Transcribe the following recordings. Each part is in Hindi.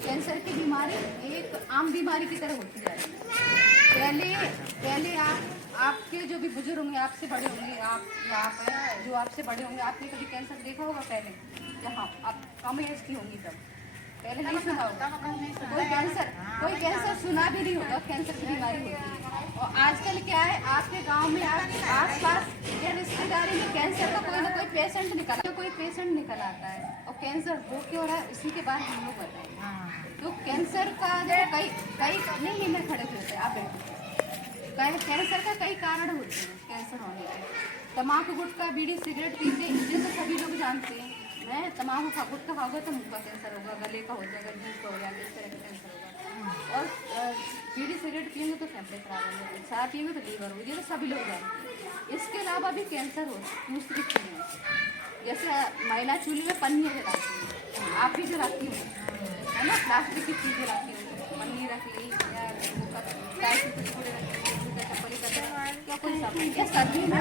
कैंसर की बीमारी एक आम बीमारी की तरह होती जा रही है। पहले आपके जो भी बुजुर्ग होंगे, आपसे बड़े होंगे, आप हैं जो आपसे बड़े होंगे, आपने कभी कैंसर देखा होगा पहले? जहाँ आप कम एज की होंगी तब पहले नहीं सुना होगा, कोई कैंसर सुना भी नहीं होगा, कैंसर की बीमारी होती है। और आजकल क्या है, आपके गांव में आस पास या रिश्तेदारी में कैंसर का कोई ना कोई पेशेंट निकल आता है। और कैंसर हो क्यों रहा है उसी के बाद हम लोग बताएंगे। तो कैंसर का जो कई नहीं में खड़े होते हैं, आप बैठे, कैंसर का कई कारण होते हैं कैंसर होने के। तम्बाकू, गुटखा, बीड़ी, सिगरेट पीते, इसे तो सभी लोग जानते हैं। मैं तम्बाकू गुटखा खाओगे तो मुंह का कैंसर होगा, गले का हो जाएगा, जीभ का हो जाएगा, इस तरह का कैंसर होगा। और बीड़ी सिगरेट पिएंगे तो फेफड़े खराब होंगे, शराब पिएंगे तो लीवर हो, ये तो सभी लोग जानते हैं। इसके अलावा भी कैंसर हो दूसरी चीज़ें, जैसे महिला चूल्हे में पन्नियाँ जलाती हैं, आप भी जलाती हो, है ना, प्लास्टिक की चीज़ जलाती हो, पन्नी रख ली या टाइट के टुकड़े रख ली, चप्पल क्या कोई सर्दी में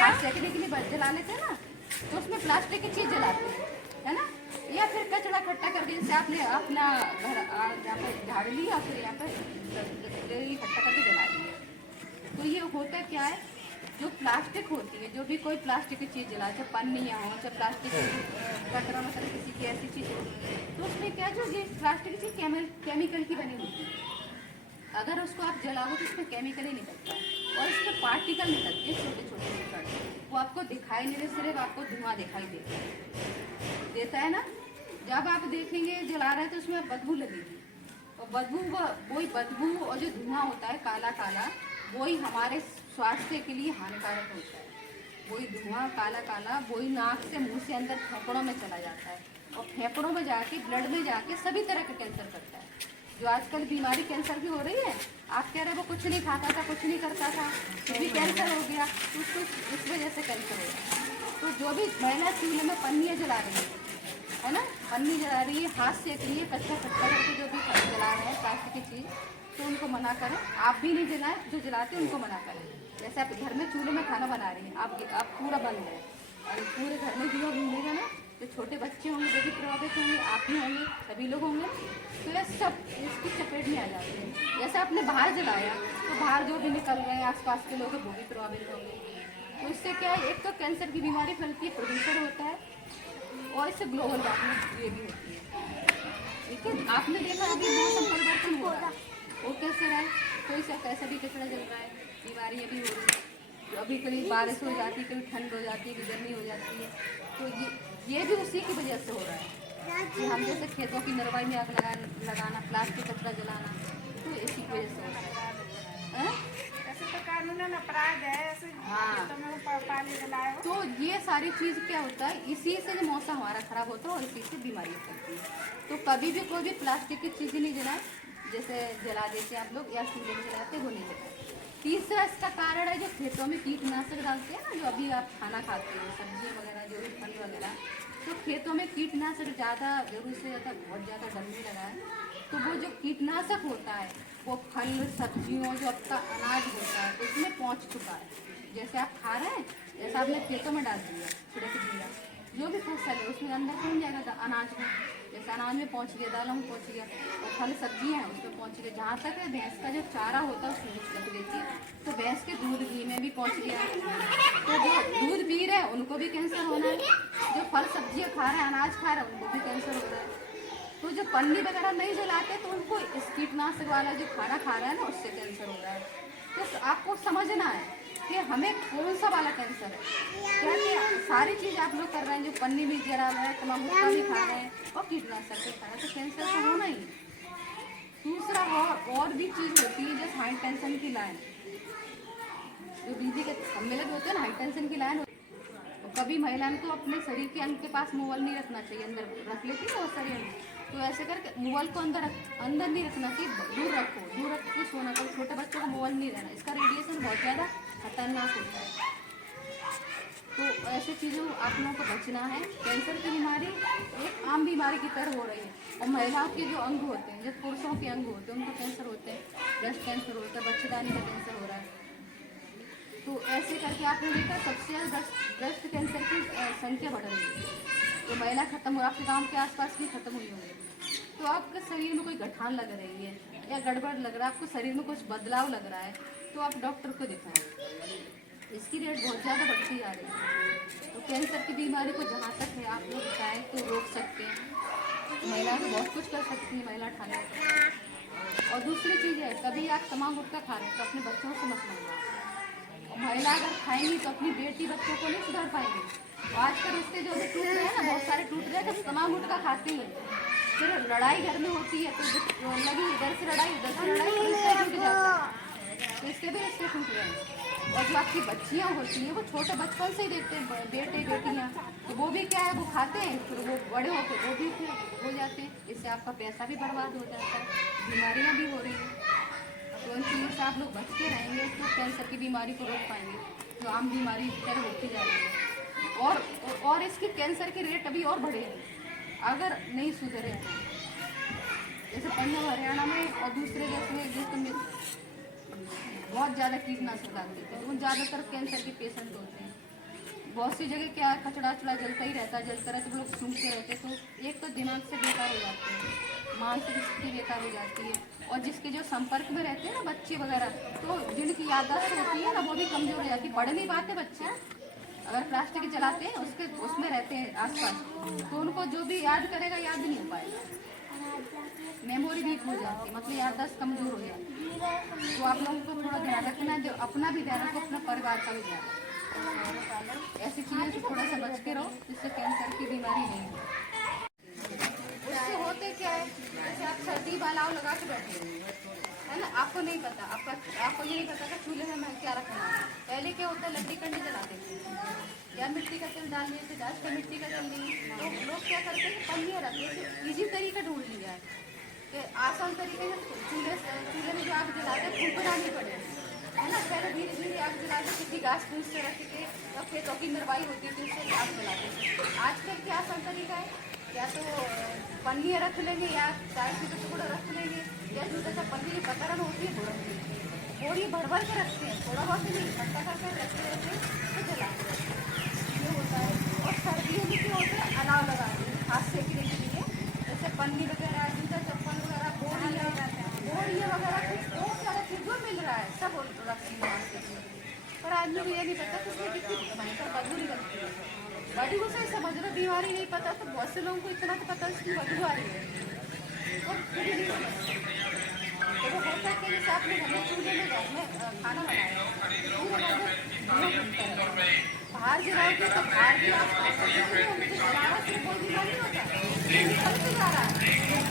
हाथ सेकने के लिए जला लेते हैं ना, तो उसमें प्लास्टिक की चीज़ जलाते हैं, है ना, या फिर कचरा इकट्ठा करके, जैसे आपने अपना घर यहाँ पर झाड़ लिया, फिर यहाँ पर इकट्ठा करके जला दिया। तो ये होता क्या है, जो प्लास्टिक होती है, जो भी कोई प्लास्टिक की चीज़ जला, चाहे पन्नियाँ हो, चाहे प्लास्टिक कचरा मतलब किसी की ऐसी चीज़ हो, तो उसमें क्या, जो ये प्लास्टिक की चीज़ केमिकल की बनी होती है। अगर उसको आप जलाओ तो उसमें केमिकल ही निकलता है और इसमें पार्टिकल निकलते हैं, छोटे छोटे निकलते, वो आपको दिखाई नहीं देते, सिर्फ आपको धुआं दिखाई देता है ना। जब आप देखेंगे जला रहे हैं तो उसमें बदबू लगेगी, और वही बदबू और जो धुआं होता है काला काला, वही हमारे स्वास्थ्य के लिए हानिकारक होता है। वही धुआं काला काला वही नाक से मुंह से अंदर फेफड़ों में चला जाता है, और फेफड़ों में जाके ब्लड में जाके सभी तरह का कैंसर करता है। जो आजकल बीमारी कैंसर की हो रही है, आप कह रहे हो वो कुछ नहीं खाता था, कुछ नहीं करता था, तो भी कैंसर हो गया, तो उसको इस वजह से कैंसर हो गया। तो जो भी महिला चूल्हे में पन्नियाँ जला रही है ना, पन्नी जला रही है, हाथ सेक रही है, कच्चा करके जो भी जला रहे हैं प्लास्टिक की चीज़, तो उनको मना करें। आप भी नहीं जलाएं, जो जलाते हैं उनको मना करें। जैसे आप घर में चूल्हे में खाना बना रही हैं, आप पूरा बंद है, और पूरे घर में जो घूमेगा ना, जो छोटे बच्चे होंगे जो भी प्रभावित होंगे, आप ही होंगे, सभी लोग होंगे, तो ये सब इसकी चपेट में आ जाते हैं। जैसे आपने बाहर जलाया तो बाहर जो भी निकल रहे हैं आसपास के लोग वो भी प्रभावित होंगे। तो इससे क्या है, एक तो कैंसर की बीमारी फैलती है, प्रदूषण होता है, और इससे ग्लोबल वार्मिंग ये भी होती है। ठीक है, आपने देखा अभी मौसम परिवर्तन हो रहा है, वो कैसे रहा है, कोई सा कैसा भी कचरा जल रहा है, बीमारियाँ भी हो रही है। अभी कभी बारिश हो जाती है, कभी ठंड हो जाती है, कभी गर्मी हो जाती है, तो ये भी उसी की वजह से हो रहा है कि हम जैसे खेतों की नरवाई में आग लगाना, प्लास्टिक कचरा जलाना, तो इसी की वजह से हो रहा है। ऐसे तो कानूनन अपराध है, ऐसे खेतों में वो पानी जलाए हो। तो ये सारी चीज़ क्या होता है, इसी से जो मौसम हमारा खराब होता है और इसी से बीमारी फैलती है। तो कभी भी कोई भी प्लास्टिक की चीज़ें नहीं जलाए, जैसे जला देते आप लोग या चूल्हे में जलाते, वो नहीं जलाए। तीसरा इसका कारण है जो खेतों में कीटनाशक डालते हैं ना, जो अभी आप खाना खाते हो, सब्जी वगैरह, जो भी फल वगैरह, तो खेतों में कीटनाशक ज़्यादा जरूर से ज़्यादा बहुत ज़्यादा डलने लगा है। तो वो जो कीटनाशक होता है वो फल सब्जियों, जो आपका अनाज होता है, उसमें पहुंच चुका है। जैसे आप खा रहे हैं, जैसे आपने खेतों में डाल दिया, छिड़क दिया, जो भी फसल है उसमें अंदर पहुँच जाएगा अनाज में, जैसे अनाज में पहुँच गया, दालों में पहुँच गया, और फल सब्जियाँ हैं उसमें पहुँच गया। जहाँ तक है भैंस का जो चारा होता है उसमें छिड़क देती है, तो भैंस के दूध घी में भी पहुँच गया। तो जो दूध पी रहे हैं उनको भी कैंसर होना है, जो फल सब्जियाँ खा रहे हैं, अनाज खा रहे हैं, उनको भी कैंसर हो रहा है। तो जो पन्नी वगैरह नहीं जलाते तो उनको इस कीटनाशक वाला जो खाना खा रहा है ना, उससे कैंसर हो रहा है। तो आपको समझना है कि हमें कौन सा वाला कैंसर है। क्या कि सारी चीज़ आप लोग कर रहे हैं, जो पन्नी भी जला रहे हैं, तमाम गुटखा भी खा रहे हैं और कीटनाशक भी खा रहे हैं, तो कैंसर तो होना ही। दूसरा और भी चीज़ होती है, जैसे हाई टेंशन की लाइन, जो बिजली के खंभे लगे होते हैं ना, हाई टेंशन की लाइन। कभी महिलाओं को अपने शरीर के अंग के पास मोबाइल नहीं रखना चाहिए, अंदर रख लेती है बहुत सारी, तो ऐसे करके मोबाइल को अंदर नहीं रखना चाहिए, दूर रख के सोना करो। छोटे बच्चों को मोबाइल नहीं रहना, इसका रेडिएशन बहुत ज़्यादा खतरनाक होता है। तो ऐसे चीज़ों आप लोगों को बचना है। कैंसर की बीमारी एक आम बीमारी की तरह हो रही है, और महिलाओं के जो अंग होते हैं, जो पुरुषों के अंग होते हैं, उनको कैंसर होते हैं, ब्रेस्ट कैंसर होता है, बच्चेदानी का कैंसर हो रहा है। तो ऐसे करके आपने देखा सबसे ज़्यादा ब्रेस्ट कैंसर की संख्या बढ़ रही है। तो महिला खत्म हो, आपके गांव के आसपास भी खत्म हुई होंगी। तो आपके शरीर में कोई गठान लग रही है या गड़बड़ लग रहा है, आपको शरीर में कुछ बदलाव लग रहा है, तो आप डॉक्टर को दिखाएं। इसकी रेट बहुत ज़्यादा बढ़ती जा रही है। तो कैंसर की बीमारी को जहाँ तक है आप लोग चाहें तो रोक सकते हैं। महिला तो बहुत कुछ कर सकती है, महिला ठाने। और दूसरी चीज़ है, कभी आप तमाम गुटखा खा रहे हैं तो अपने बच्चों से मत मंगवाओ। महिला अगर खाएंगी तो अपनी बेटी बच्चों को नहीं सुधार पाएंगे। तो आजकल रिश्ते जो भी टूट रहे हैं ना, बहुत सारे टूट रहे हैं, तमाम गुटखा खाते हैं। फिर लड़ाई घर में होती है तो लगी इधर से लड़ाई उधर से लड़ाई, तो रिश्ते टूट जाता है। तो इससे भी रिश्ते टूट रहे हैं। और जो आपकी बच्चियाँ होती हैं वो छोटे बचपन से ही देखते हैं, बेटे बेटियाँ, तो वो भी क्या है, वो खाते हैं, फिर वो बड़े होकर वो भी फिर हो जाते हैं। इससे आपका पैसा भी बर्बाद हो जाता है, बीमारियाँ भी हो रही हैं। तो इन चीज़ों से आप लोग बच के रहेंगे तो कैंसर की बीमारी को रोक पाएंगे, जो आम बीमारी की तरह होती जा रही है। और इसके कैंसर के रेट अभी और बढ़ेगी अगर नहीं सुधरे। जैसे पंजाब हरियाणा में और दूसरे देश में जैसे बहुत ज़्यादा कीटनाशक डालते थे, उन ज़्यादातर कैंसर के पेशेंट होते हैं। बहुत सी जगह क्या है, कचड़ा उचड़ा जलता ही रहता है, जलता रहता है, तो लोग सूंघते रहते हैं, तो एक तो दिमाग से बेकार हो जाते हैं, मानसिक स्थिति बेकार हो जाती है। और जिसके जो संपर्क में रहते हैं ना बच्चे वगैरह, तो जिनकी याददाश्त होती है ना वो भी कमज़ोर हो जाती है, पढ़ नहीं पाते बच्चे। अगर प्लास्टिक जलाते हैं उसमें रहते हैं आसपास, तो उनको जो भी याद करेगा याद नहीं हो पाएगा, मेमोरी वीक हो जाती है, मतलब याददाश्त कमज़ोर हो जाती है। तो आप लोगों को थोड़ा ध्यान रखना है, जो अपना भी ध्यान रखो, अपना परिवार का भी ध्यान रखो। ऐसी चीज़ें से थोड़ा सा बच के रहो जिससे कैंसर की बीमारी नहीं हो। उससे होते क्या है, जैसे आप सर्दी बालाव लगा के बैठे है ना, आपको नहीं पता, आपको ये नहीं पता था चूल्हे में मैं क्या रखना है। पहले क्या होता है, लकड़ी कंडे जलाते थे या मिट्टी का तेल डाल दिए थे, आजकल मिट्टी का तेल नहीं, तो लोग क्या करते थे, पन्नियाँ रखते थे। ईजी तरीका ढूंढ लिया है कि आसान तरीके से चूल्हे में जो आग जलाते हैं फूंकना नहीं पड़े, है ना। पहले धीरे धीरे आग जलाते, किसी घास फूस से रख के या खेतों की नरवाई होती थी उससे आग जलाते थे। आजकल क्या आसान तरीका है, या तो पन्नियाँ रख लेंगे या चाय के टुकड़ा रख लेंगे, या जो जैसा पन्नी की पकड़न होती है वो रख लेंगे, और ये भर के रखते हैं, थोड़ा बहुत ही नहीं, इकट्ठा करके रखते रहते हैं तो जलाते हैं, ये होता है। और सर्दियों में क्या होता है, अलाव लगाते हैं हाथ सेकने के लिए, जैसे पन्नी वगैरह, जूता चप्पल वगैरह, बोरियाँ वगैरह, कुछ बहुत सारा चीज़ जो मिल रहा है सब रखती है हाथ सेकने के लिए। पर आदमी को ये नहीं पता कि उसमें कितनी भयंकर बदबू निकलती है। बदबू से समझ लो बीमारी नहीं पता, तो बहुत से लोगों को इतना तो पता है इसकी बदबू आ रही है, और फिर भी नहीं समझते। तो वो होता है कि जैसे आपने हमें चूल्हे में घर में खाना बनाया, पूरा बाहर जलाओगे तो बाहर भी आप जलाना सिर्फ कोई बीमारी नहीं होता, निकलते जा रहा है,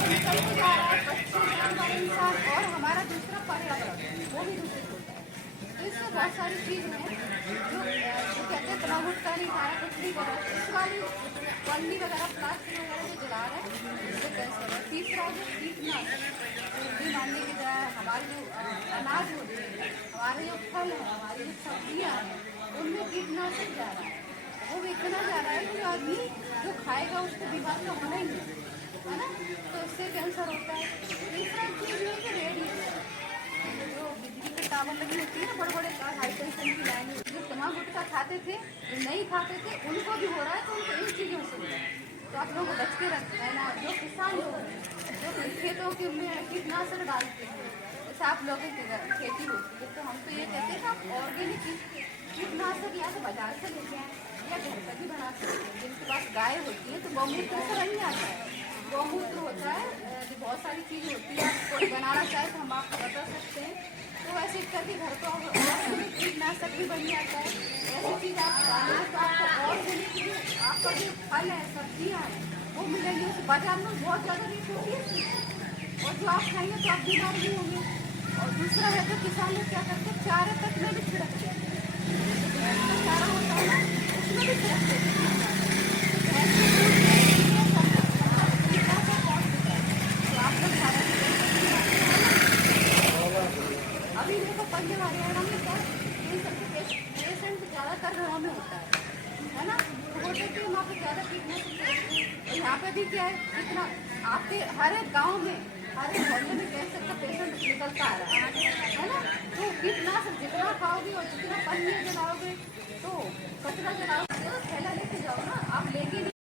निकलते जा रहा है, बच्चे हमारे इंसान और हमारा दूसरा पर्यावरण वो भी दूषित होता है। तो इसमें बहुत सारी चीज़ हैं जो कहते हैं तनाव गुटखा नहीं खाया, कुछ नहीं करा, इस वाली पन्नी वगैरह प्लास्टिक वगैरह जो जला रहे हैं इससे कैंसर है। तीसरा जो कीटनाशक भी मानने की तरह हमारे जो अनाज होते हैं, हमारे जो फल हैं, हमारी जो सब्जियाँ हैं, उनमें कीटनाशक जा रहा है, वो इतना जा रहा है कि आदमी जो खाएगा उसको बीमार तो होना ही नहीं, है ना। तो इससे कैंसर होता है। तीसरा चीज़ है कि रेडिएशन, जो बिजली के टावर लगी होती है ना, बड़े बड़े हाई टेंशन की लाइन, जो तमाम गुटखा खाते थे, जो नहीं खाते थे, उनको भी हो रहा है, तो उनको इन चीज़ों से हो रहा है। तो आप लोगों को बच के रखना है ना। जो किसान लोग हैं जो खेतों के में कीटनाशक डालते हैं, जैसे आप लोगों की खेती होती है, तो हम तो ये कहते हैं कि आप ऑर्गेनिक कीटनाशक या तो बाजार से लेके आए या घर पर भी बना सकते हैं। जिनके पास गाय होती है तो गौमूत्र से नहीं आता है, गौमूत्र होता है, जो बहुत सारी चीज़ होती है, आप कोई बनाना चाहे तो हम आपको बता सकते हैं। तो वैसे करके घर को कीटनाशक भी बन जाता है। ऐसी चीज़ आप बनाना तो आपको ऑर्गेनिक आपका जो फल है, सब्जियाँ हैं, वो मिलेंगी। उस बाजार में बहुत ज़्यादा रेट होती है, और जो आप खाएंगे तो आप बीमार भी होंगे। और दूसरा है तो किसान लोग क्या करते हैं, चारे तक में भी छिड़कते हैं, जो चारा होता है ना उसमें भी छिड़कते हैं। तो आप लोग सारा अभी देखो पंजाब हरियाणा में क्या पेशेंट ज़्यादातर घरों में होता है ना। तो होते कि वहाँ पे ज़्यादा कीटनाशक, यहाँ पे भी क्या है, इतना आपके हर एक गाँव में, हर एक मोहल्ले में कैंसर का पेशेंट निकलता आ रहा है ना। तो कीटनाशक जितना खाओगे और जितना पन्नी जलाओगे, तो कचरा जलाओगे, तो थैला लेके जाओ ना, आप लेके